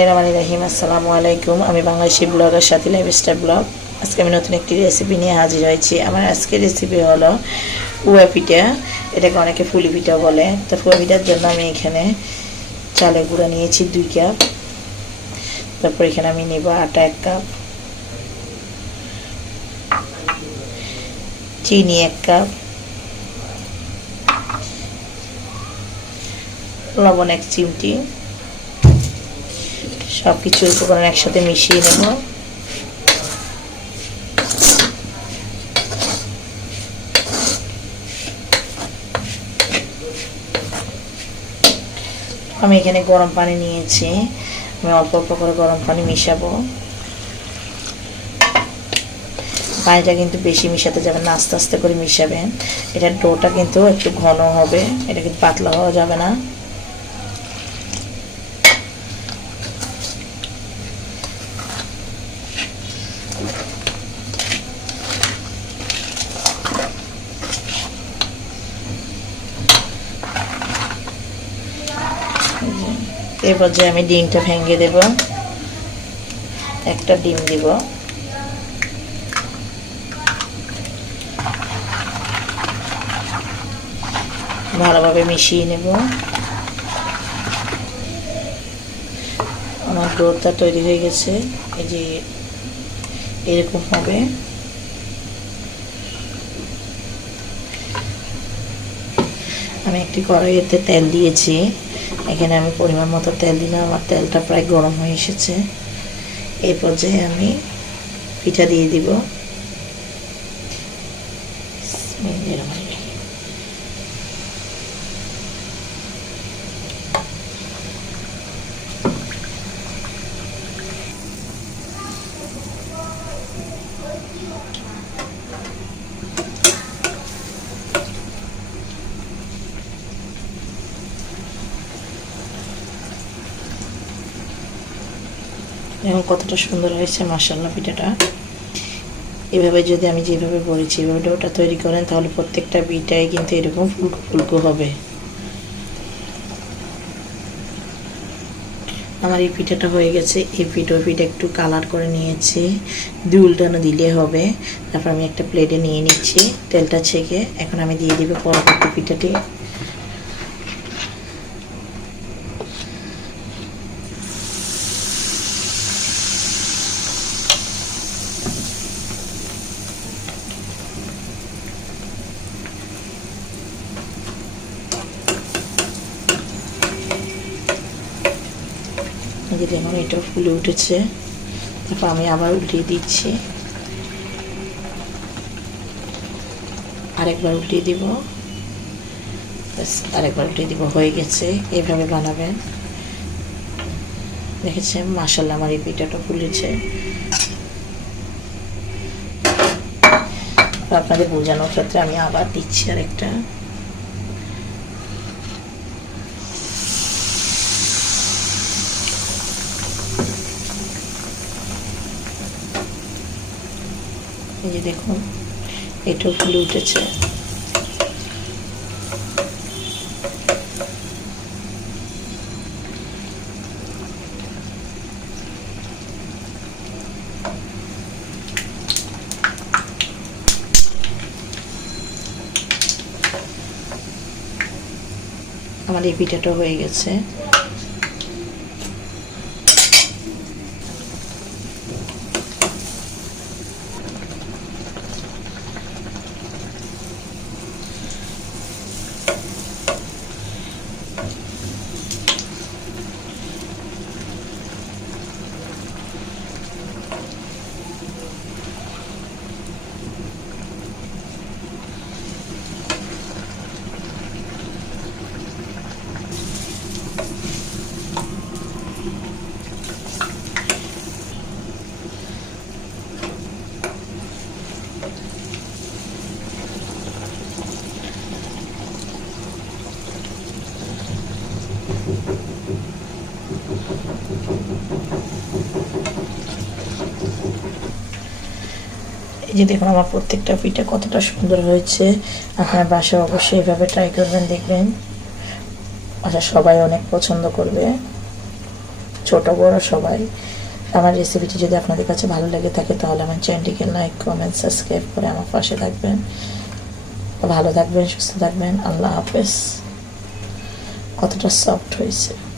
बिस्मिल्लाहिर्रहमानिर्रहीम अस्सलामु आलाइकुम। আমি বাংলাদেশি ব্লগার সাথী লাইফস্টাইল ব্লগ। আজকে আমি নতুন একটি রেসিপি নিয়ে হাজির হয়েছি। আমার আজকের রেসিপি হলো পুয়া পিঠা। এটাকে অনেকে ফুলি পিঠা বলে। তো পুয়া পিঠার জন্য আমি এখানে চালের গুঁড়া নিয়েছি 2 কাপ। তারপর এখানে আমি নেব আটা 1 কাপ, চিনি 1 কাপ, লবণ 1 চিমটি। সব কিছু উপকরণ একসাথে মিশিয়ে নেব। আমি এখানে গরম পানি নিয়েছি। আমি অল্প অল্প করে গরম পানি মিশাবো। পানিটা কিন্তু বেশি মিশাতে যাবেন না, আস্তে আস্তে করে মিশাবেন। এটার ডোটা কিন্তু একটু ঘন হবে, এটা কিন্তু পাতলা হওয়া যাবে না। এই পর্যায়ে আমি ডিমটা ভেঙে দেব। একটা ডিম দিব। ভালোভাবে মিশিয়ে নেব। আমার ডোটা তৈরি হয়ে গেছে। এই যে এরকম হবে। আমি একটি কড়াইতে তেল দিয়েছি। এখানে আমি পরিমাণ মতো তেল দিলাম। আমার তেলটা প্রায় গরম হয়ে এসেছে। এই পর্যায়ে আমি পিঠা দিয়ে দিব। এখন কতটা সুন্দর হয়েছে মাশাআল্লাহ পিঠাটা। এভাবে যদি আমি যেভাবে বলেছি এভাবে ডোটা তৈরি করেন তাহলে প্রত্যেকটা পিঠাই কিন্তু এরকম ফুলকো ফুলকো হবে। আমার এই পিঠাটা হয়ে গেছে। এই পিঠা একটু কালার করে নিয়েছি, উল্টানো দিলে হবে। তারপর আমি একটা প্লেটে নিয়ে নিচ্ছি তেলটা ছেঁকে। এখন আমি দিয়ে দিব পরবর্তী পিঠাটি। দেখুন এটা ফুলে উঠেছে। তারপর আমি আবার উল্টিয়ে দিচ্ছি, আরেকবার উল্টিয়ে দিব, আরেকবার উল্টিয়ে দিব। হয়ে গেছে। এইভাবে বানাবেন। দেখেছেন মাশাআল্লাহ আমার এই পিঠাটা ফুলেছে। আপনাদের বোঝানোর ক্ষেত্রে আমি আবার দিচ্ছি আরেকটা। এই যে দেখুন এটাও ফুলে উঠেছে। আমার এই পিঠাটা হয়ে গেছে। এই যে দেখুন আমার প্রত্যেকটা পিঠা কতটা সুন্দর হয়েছে। আপনার বাসায় অবশ্যই এভাবে ট্রাই করবেন, দেখবেন আশা সবাই অনেক পছন্দ করবে। ছোট বড় সবাই। আমার রেসিপিটি যদি আপনাদের কাছে ভালো লেগে থাকে তাহলে আমার চ্যানেলটিকে লাইক কমেন্ট সাবস্ক্রাইব করে আমার পাশে থাকবেন। ভালো থাকবেন, সুস্থ থাকবেন। আল্লাহ হাফেজ। কতটা সফট হয়েছে।